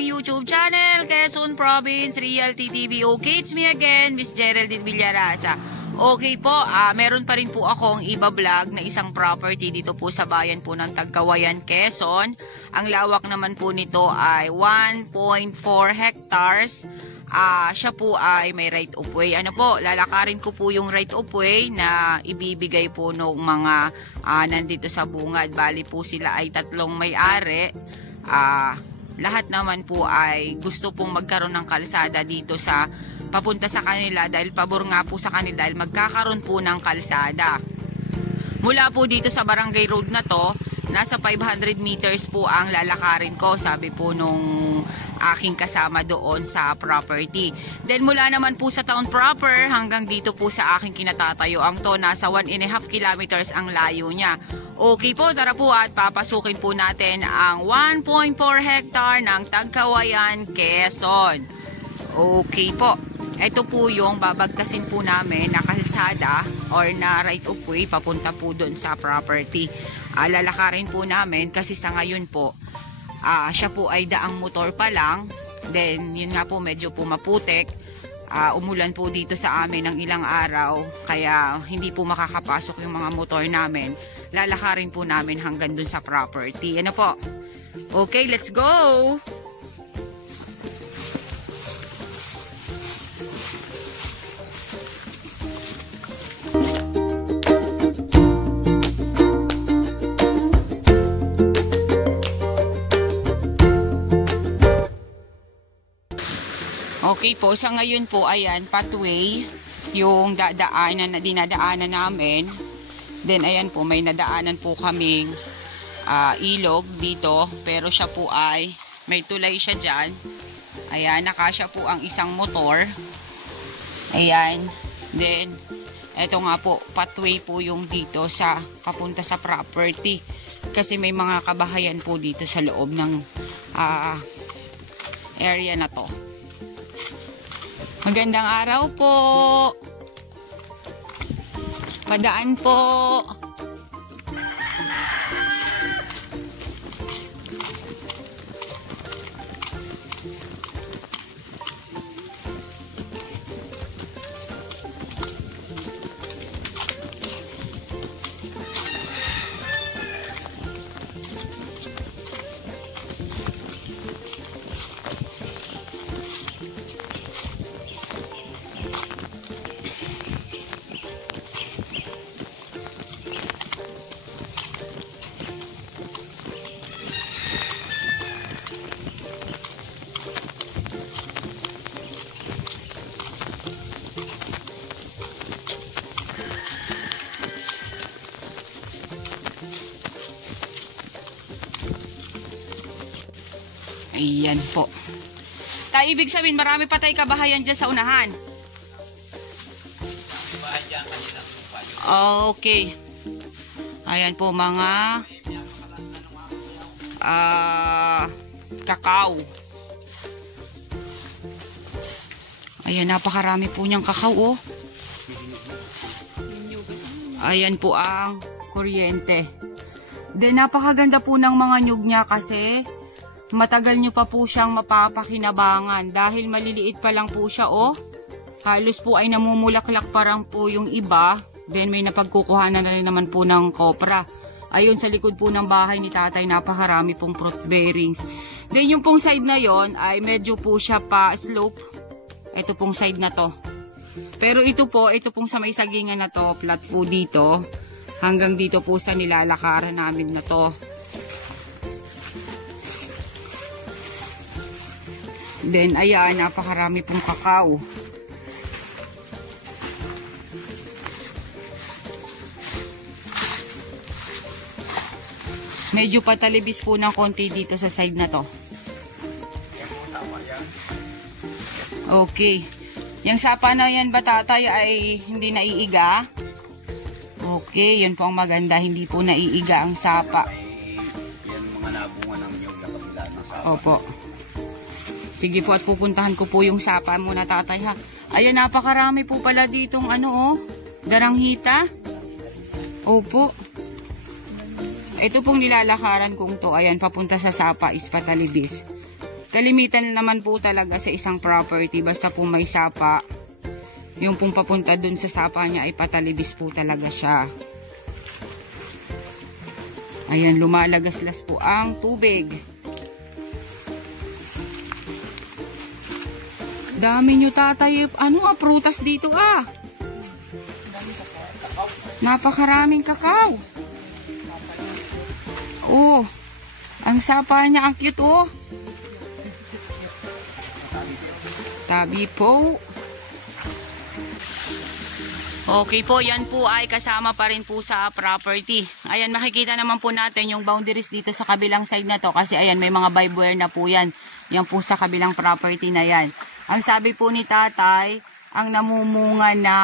aking YouTube channel, Quezon Province Realty TV. Okay, it's me again, Miss Geraldine Villarasa. Okay po, meron pa rin po akong iba-vlog na isang property dito po sa bayan po ng Tagkawayan, Quezon. Ang lawak naman po nito ay 1.4 hectares. Siya po ay may right of way. Ano po, lalakarin ko po yung right of way na ibibigay po ng mga nandito sa bungad. Bali po sila ay 3 may-ari. Lahat naman po ay gusto pong magkaroon ng kalsada dito sa papunta sa kanila dahil pabor nga po sa kanila dahil magkakaroon po ng kalsada. Mula po dito sa barangay road na to, nasa 500 meters po ang lalakarin ko, sabi po nung aking kasama doon sa property. Then mula naman po sa town proper hanggang dito po sa aking kinatatayuan ang to, nasa 1.5 kilometers ang layo niya. Okay po, tara po at papasukin po natin ang 1.4 hectare ng Tagkawayan, Quezon. Okay po. Ito po yung babagtasin po namin na kalsada or na right of way papunta po doon sa property. Lalakarin po namin kasi sa ngayon po, siya po ay daang motor pa lang. Then yun nga po medyo po maputik. Umulan po dito sa amin ng ilang araw kaya hindi po makakapasok yung mga motor namin. Lalakarin po namin hanggang doon sa property. Ano po? Okay, let's go! Okay po, sa ngayon po, ayan, pathway, yung dadaanan na dinadaanan namin. Then, ayan po, may nadaanan po kaming ilog dito. Pero siya po ay, may tulay siya dyan. Ayan, nakasya po ang isang motor. Ayan. Then, eto nga po, pathway po yung dito sa, papunta sa property. Kasi may mga kabahayan po dito sa loob ng area na to. Magandang araw po. Padaan po. Ayan po. Ibig sabihin, marami pa tayong kabahayan dyan sa unahan. Okay. Ayan po, mga kakao. Ayan, napakarami po niyang kakao, oh. Ayan po ang kuryente. Then, napakaganda po ng mga nyug niya kasi matagal nyo pa po siyang mapapakinabangan dahil maliliit pa lang po siya, oh. Halos po ay namumulaklak parang po yung iba. Then may napagkukuhanan na rin naman po ng kopra. Ayun sa likod po ng bahay ni tatay, napakarami pong fruit bearings. Then yung pong side na yon ay medyo po siya pa slope. Ito pong side na to. Pero ito pong sa may sagingan na to, flat po dito. Hanggang dito po sa nilalakaran namin na to. Then, ayan, napakarami pong kakao. Medyo patalibis po ng konti dito sa side na to. Okay. Yung sapa na yan ba, tatay, ay hindi naiiga? Okay, yun po ang maganda. Hindi po naiiga ang sapa. Yan mga nabunga ng nyug na kabila ng sapa. Opo. Sige po at pupuntahan ko po yung sapa muna, tatay, ha. Ayan, napakarami po pala ditong daranghita. Opo. Ito pong nilalakaran kong to, ayan, papunta sa sapa is patalibis. Kalimitan naman po talaga sa isang property, basta po may sapa, yung pong papunta dun sa sapa niya ay patalibis po talaga siya. Ayan, lumalagaslas po ang tubig. Dami nyo tatay. Ano prutas dito Napakaraming kakao. Oh, ang sapa niya, ang cute Tabi po. Okay po, yan po ay kasama pa rin po sa property. Ayan, makikita naman po natin yung boundaries dito sa kabilang side na to. Kasi ayan, may mga barbed wire na po yan. Yan po sa kabilang property na yan. Ang sabi po ni tatay, ang namumunga na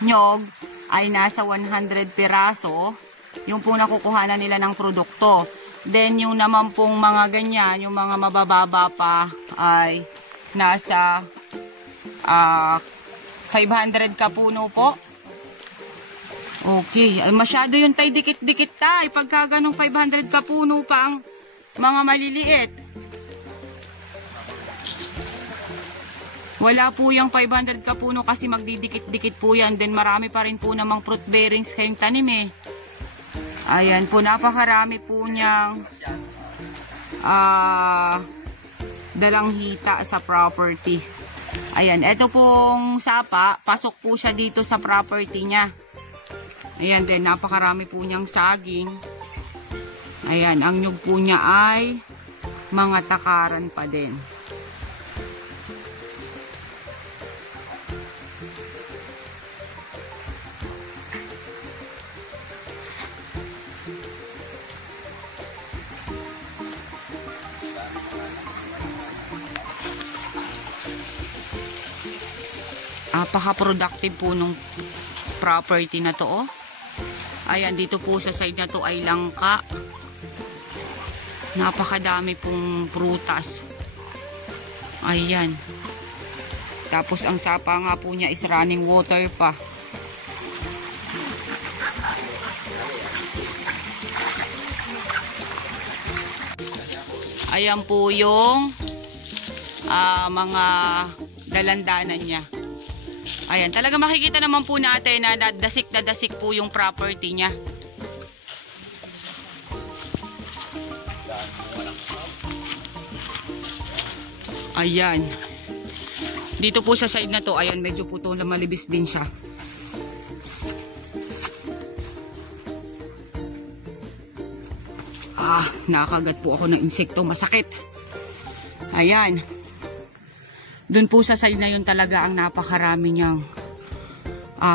nyog ay nasa 100 piraso. Yung po nakukuhanan nila ng produkto. Then yung naman pong mga ganyan, yung mga mabababa pa ay nasa 500 ka puno po. Okay. Ay, masyado yung tay dikit-dikit tay. Pagka ganong 500 ka puno pa ang mga maliliit. Wala po yung 500 ka puno kasi magdidikit-dikit po yan. Then marami pa rin po namang fruit bearings kayong tanim Ayan po, napakarami po niyang dalang hita sa property. Ayan, ito pong sapa, pasok po siya dito sa property niya. Ayan din, napakarami po niyang saging. Ayan, ang nyug po niya ay mga takaran pa din. Napaka-productive po nung property na to Ayan, dito po sa side na to ay langka. Napakadami pong prutas. Ayan. Tapos ang sapa nga po niya is running water pa. Ayan po yung mga dalandanan niya. Ayan, talaga makikita naman po natin na dasik na dasik po yung property niya. Ayan. Dito po sa side na to, ayan, medyo po to na malibis din siya. Nakagat po ako ng insekto, masakit. Ayan. Doon po sa side na yun talaga ang napakarami niyang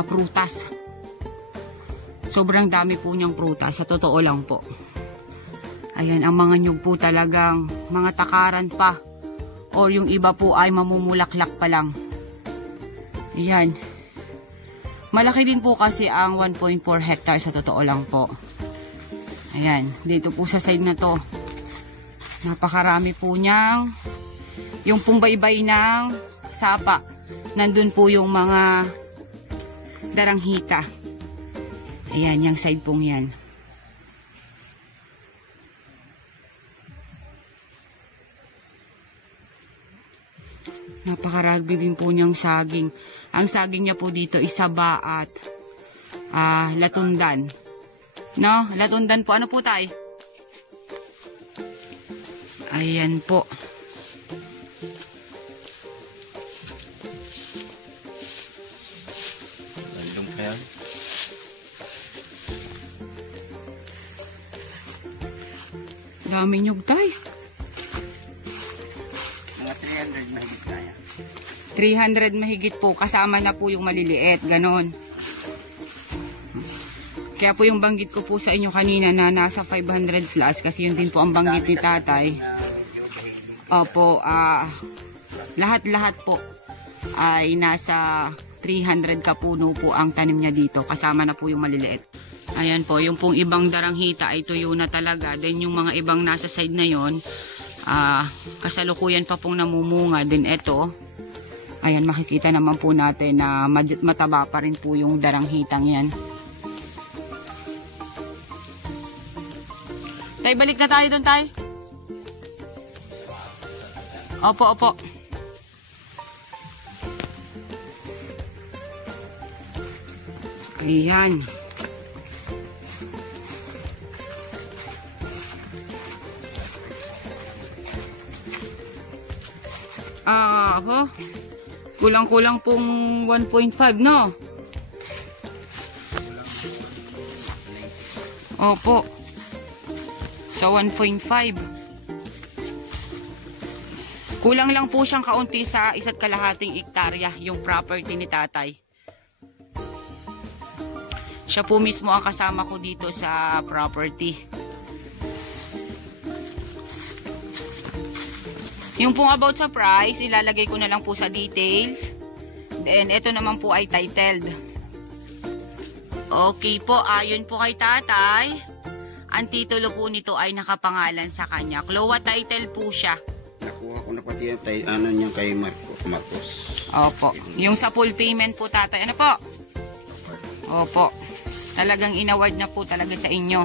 prutas. Sobrang dami po niyang prutas, sa totoo lang po. Ayan, ang mga nyug po talagang mga takaran pa. O yung iba po ay mamumulaklak pa lang. Ayan. Malaki din po kasi ang 1.4 hectare sa totoo lang po. Ayan, dito po sa side na to. Napakarami po niyang yung pong baybay ng sapa. Nandun po yung mga daranghita. Ayan, yung side pong yan. Napakaragbi din po niyang saging. Ang saging niya po dito is saba at latundan. No? Latundan po. Ano po tayo? Ayan po. Bandong pa yan. Daming nyug tayo. Mga 300 mahigit na yan. 300 mahigit po. Kasama na po yung maliliit. Ganon. Kaya po yung banggit ko po sa inyo kanina na nasa 500 plus. Kasi yun din po ang banggit ni tatay. Opo. Lahat-lahat po ay nasa 300 kapuno po ang tanim niya dito. Kasama na po yung maliliit. Ayan po. Yung pong ibang daranghita ay tuyo na talaga. Then yung mga ibang nasa side na yon, kasalukuyan pa pong namumunga. Then eto. Ayan, makikita naman po natin na mataba pa rin po yung daranghitang yan. Tay, balik na tayo doon, tay. Opo, opo. Ayan. Ako. Kulang-kulang pong 1.5, no? Opo. Sa 1.5. Kulang lang po siyang kaunti sa 1.5 hektarya yung property ni tatay. Siya po mismo ang kasama ko dito sa property. Yung pong about sa price, ilalagay ko na lang po sa details. Then, ito naman po ay titled. Okay po, ayon po kay tatay. Ang titulo po nito ay nakapangalan sa kanya. CLOA title po siya. Nakuha ko na pati yung ano niya kay Marcos. Opo. Yung sa full payment po tatay. Ano po? Opo. Talagang inaward na po talaga sa inyo.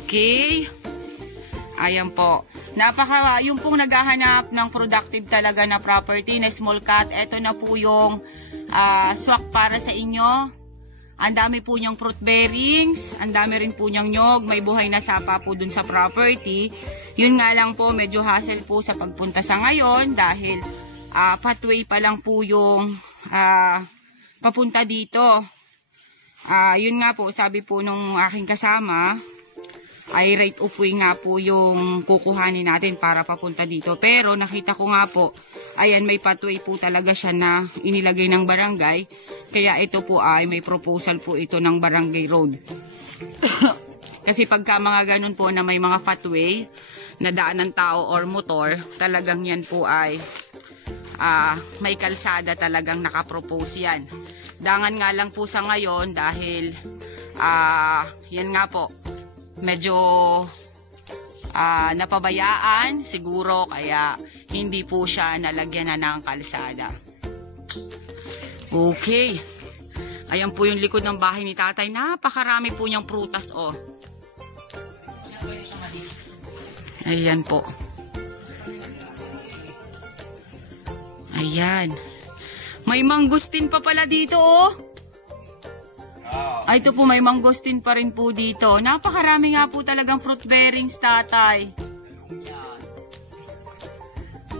Okay. Ayan po. Yung pong naghahanap ng productive talaga na property na small cut, eto na po yung swak para sa inyo. Ang dami po niyang fruit bearings, ang dami rin po niyang nyog, may buhay na sapa po dun sa property. Yun nga lang po, medyo hassle po sa pagpunta sa ngayon dahil pathway pa lang po yung papunta dito. Yun nga po, sabi po nung aking kasama, ay right of way nga po yung kukuhanin natin para papunta dito. Pero nakita ko nga po, ayan may pathway po talaga siya na inilagay ng barangay. Kaya ito po ay may proposal po ito ng barangay road. Kasi pagka mga ganun po na may mga pathway na daan ng tao or motor, talagang yan po ay may kalsada talagang nakapropose yan. Dangan nga lang po sa ngayon dahil yan nga po, medyo napabayaan siguro kaya hindi po siya nalagyan na ng kalsada. Okay. Ayan po yung likod ng bahay ni tatay. Napakarami po niyang prutas, oh. Ayan po. Ayan. May mangustin pa pala dito, oh. Ay, ito po, may mangosteen pa rin po dito. Napakarami nga po talagang fruit bearings, tatay.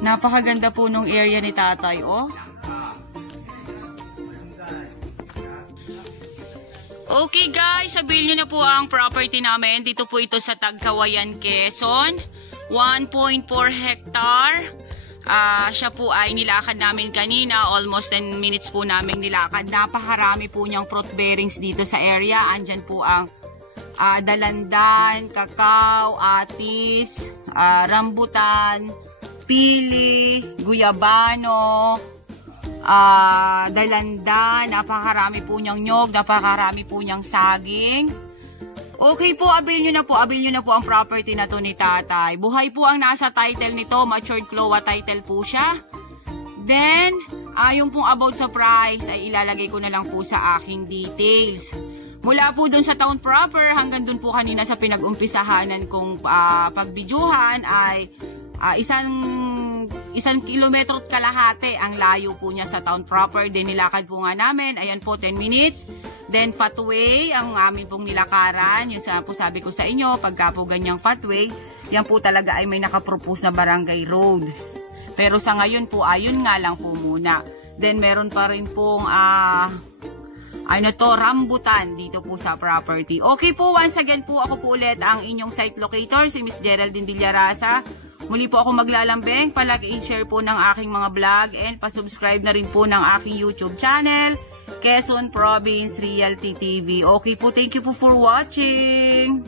Napakaganda po nung area ni tatay, oh. Okay guys, sabihin nyo na po ang property namin. Dito po ito sa Tagkawayan, Quezon. 1.4 hectare. Siya po ay nilakad namin kanina. Almost 10 minutes po namin nilakad. Napakarami po niyang fruit bearings dito sa area. Andyan po ang dalandan, kakao, atis, rambutan, pili, guyabano, dalandan. Napakarami po niyang nyog. Napakarami po niyang saging. Okay po, avail nyo na po ang property na to ni tatay. Buhay po ang nasa title nito, matured CLOA title po siya. Then, yung pong about sa price ay ilalagay ko na lang po sa aking details. Mula po dun sa town proper hanggang dun po kanina sa pinag-umpisahanan kong pagbidyuhan ay isang kilometro at kalahati ang layo po niya sa town proper. Then nilakad po nga namin, ayan po 10 minutes. Then pathway, ang amin pong nilakaran, yung po sabi ko sa inyo, pagka po ganyang pathway, yan po talaga ay may nakapropose na barangay road. Pero sa ngayon po, ayun nga lang po muna. Then meron pa rin pong rambutan dito po sa property. Okay po, once again po ako po ulit ang inyong site locator, si Miss Geraldine Villarasa. Muli po ako maglalambing, palagi i-share po ng aking mga vlog and pasubscribe na rin po ng aking YouTube channel, Quezon Province Realty TV. Okay po, thank you po for watching.